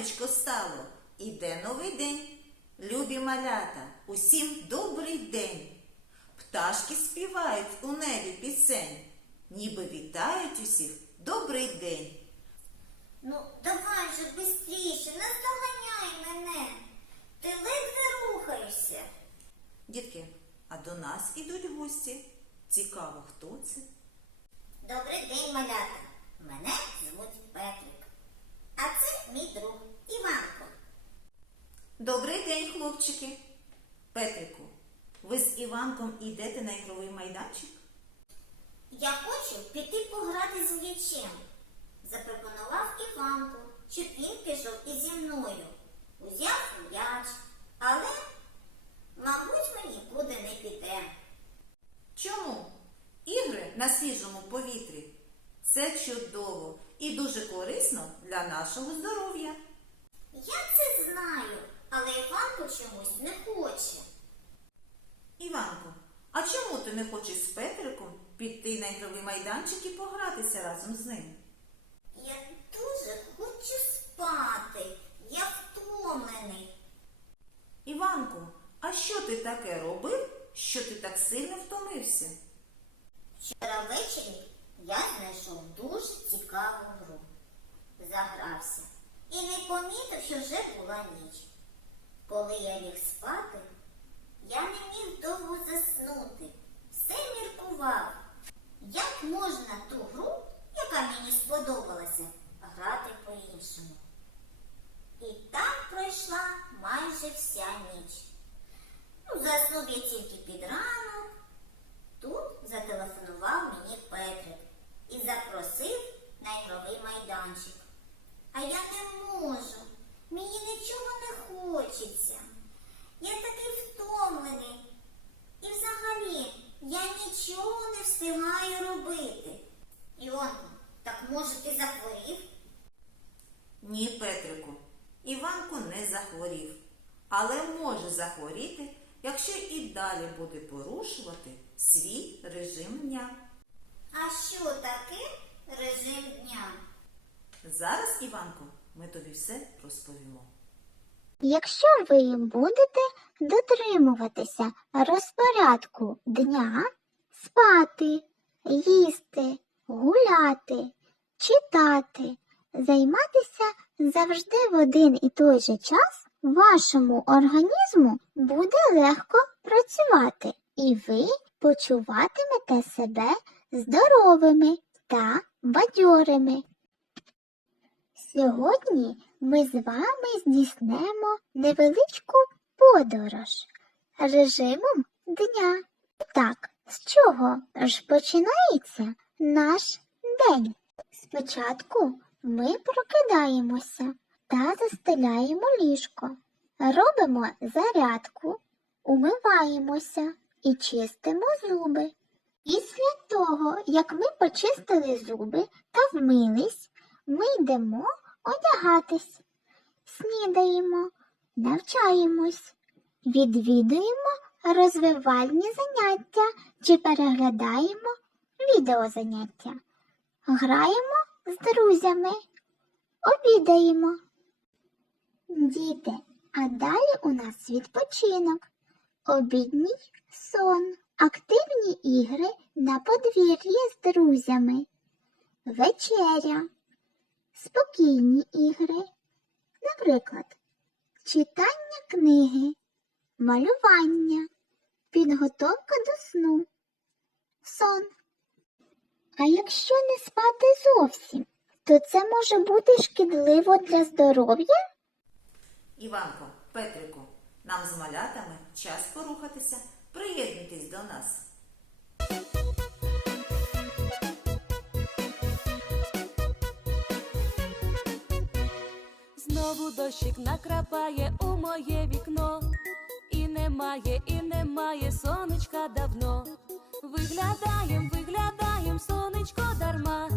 сонечко стало, іде новий день. Любі малята, усім добрий день. Пташки співають у небі пісень, ніби вітають усіх добрий день. Ну, давай же быстріше, наздоганяй мене. Ти ледве рухаєшся. Дітки, а до нас ідуть гості. Цікаво, хто це? Добрий день, малята. Мене звуть Петрик. А це мій друг Іванко. Добрий день, хлопчики. Петрику, ви з Іванком йдете на ігровий майданчик? Я хочу піти пограти з м'ячем. Запропонував Іванку, щоб він пішов і зі мною. Узяв м'яч, але, мабуть, ми нікуди не підемо. Чому? Ігри на свіжому повітрі це чудово і дуже корисно для нашого здоров'я. Я це знаю, але Іванко чомусь не хоче. Іванко, а чому ти не хочеш з Петриком піти на ігровий майданчик і погратися разом з ним? Я дуже хочу спати. Я втомлений. Іванко, а що ти таке робив, що ти так сильно втомився? Вчора ввечері я знайшов дуже цікаву гру. Загрався і не помітив, що вже була ніч. Коли я ліг спати, я не міг довго заснути. Все міркував. Як можна ту гру, яка мені сподобалася, грати по-іншому? І так пройшла майже вся ніч. Ну, заснув я тільки під ранок. Тут зателефонував мені Петрик і запросив на ігровий майданчик. А я не можу. Мені нічого не хочеться. Я такий втомлений. І взагалі я нічого не встигаю робити. Іонко, так може ти захворів? Ні, Петрику, Іванко не захворів, але може захворіти, якщо і далі буде порушувати свій режим дня. А що таке режим дня? Зараз, Іванко, ми тобі все розповімо. Якщо ви будете дотримуватися розпорядку дня, спати, їсти, гуляти, читати, займатися завжди в один і той же час, вашому організму буде легко працювати, і ви почуватимете себе здоровими та бадьорими. Сьогодні ми з вами здійснемо невеличку подорож режимом дня. Так, з чого ж починається наш день? Спочатку ми прокидаємося та застеляємо ліжко, робимо зарядку, умиваємося і чистимо зуби. Після того, як ми почистили зуби та вмились, ми йдемо одягатись, снідаємо, навчаємось, відвідуємо розвивальні заняття чи переглядаємо відеозаняття, граємо з друзями, обідаємо. Діти, а далі у нас відпочинок, обідній сон, активні ігри на подвір'ї з друзями, вечеря спокійні ігри, наприклад, читання книги, малювання, підготовка до сну, сон. А якщо не спати зовсім, то це може бути шкідливо для здоров'я? Іванко, Петрику, нам з малятами час порухатися. Приєднуйтесь до нас. Знову дощик накрапає у моє вікно, і немає, і немає сонечка давно. Виглядаєм, виглядаєм, сонечко дарма.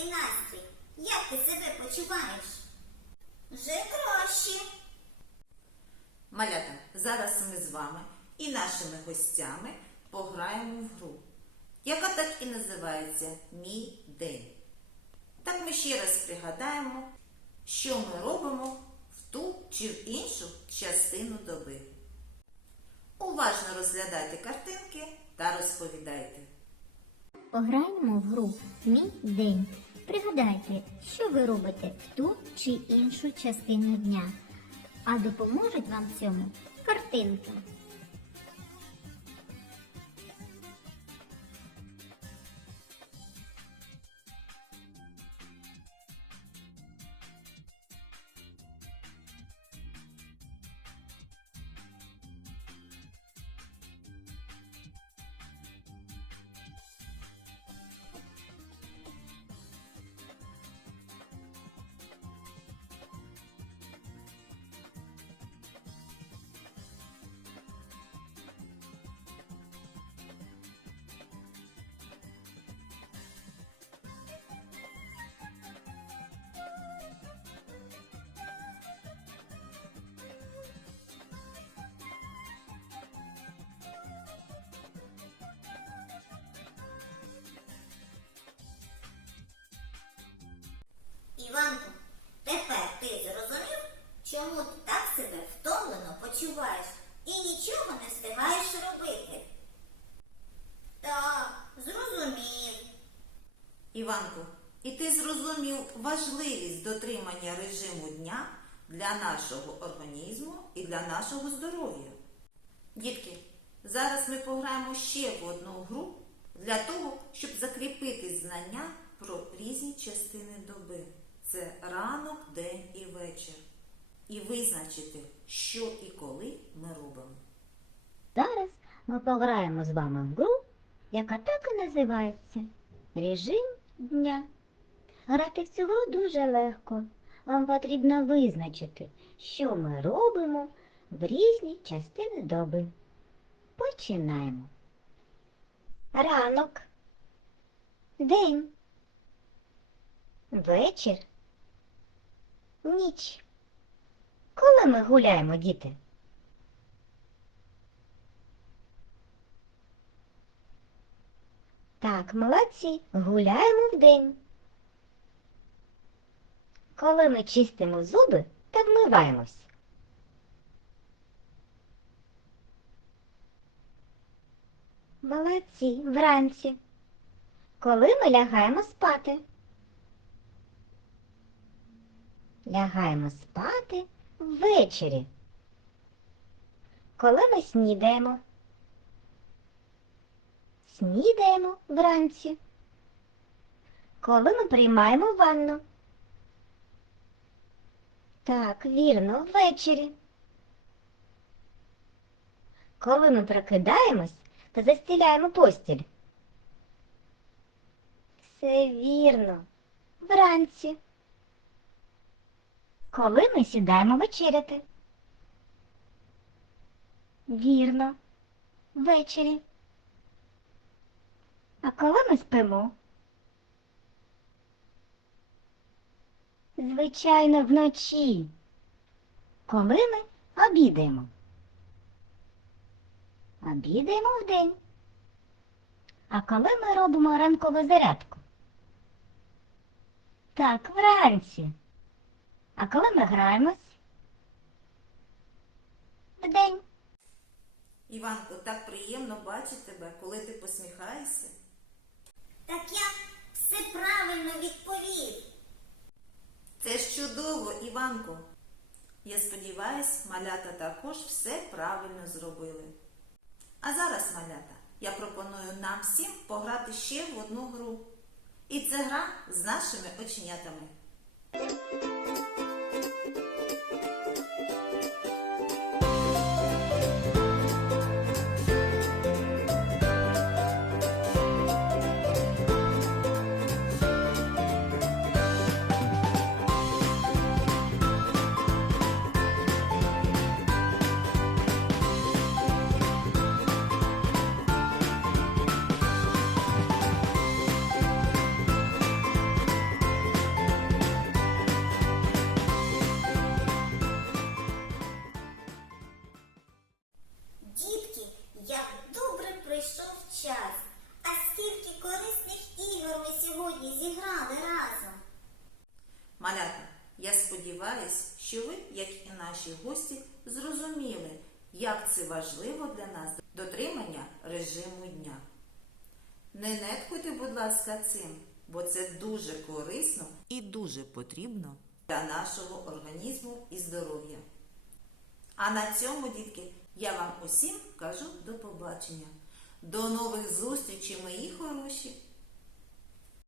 Як твій настрій? Як ти себе почуваєш? Вже краще. Малята, зараз ми з вами і нашими гостями пограємо в гру, яка так і називається Мій день. Так ми ще раз пригадаємо, що ми робимо в ту чи в іншу частину доби. Уважно розглядайте картинки та розповідайте. Пограємо в гру Мій день. Пригадайте, що ви робите в ту чи іншу частину дня. А допоможуть вам в цьому картинки. Іванку, тепер ти зрозумів, чому ти так себе втомлено почуваєш і нічого не встигаєш робити? Так, зрозумів. Іванку, і ти зрозумів важливість дотримання режиму дня для нашого організму і для нашого здоров'я. Дітки, зараз ми пограємо ще в одну гру для того, щоб закріпити знання про різні частини доби. Це ранок, день і вечір. І визначити, що і коли ми робимо. Зараз ми пограємо з вами в гру, яка так і називається Режим дня. Грати в цю гру дуже легко. Вам потрібно визначити, що ми робимо в різні частини доби. Починаємо. Ранок, день, вечір, ніч. Коли ми гуляємо, діти? Так, молодці, гуляємо вдень. Коли ми чистимо зуби та вмиваємось. Молодці, вранці. Коли ми лягаємо спати. Лягаємо спати ввечері. Коли ми снідаємо. Снідаємо вранці. Коли ми приймаємо ванну. Так, вірно, ввечері. Коли ми прокидаємось та застіляємо постіль. Все вірно. Вранці. Коли ми сідаємо вечеряти. Вірно. Ввечері. А коли ми спимо? Звичайно, вночі. Коли ми обідаємо? Обідаємо вдень. А коли ми робимо ранкову зарядку? Так, вранці. А коли ми граємось? Вдень. Іванко, так приємно бачити тебе, коли ти посміхаєшся. Так я все правильно відповів. Це ж чудово, Іванко. Я сподіваюсь, малята також все правильно зробили. А зараз, малята, я пропоную нам всім пограти ще в одну гру. І це гра з нашими оченятами. Наші гості зрозуміли, як це важливо для нас дотримання режиму дня. Не нехтуйте, будь ласка, цим, бо це дуже корисно і дуже потрібно для нашого організму і здоров'я. А на цьому, дітки, я вам усім кажу до побачення. До нових зустрічей, мої хороші!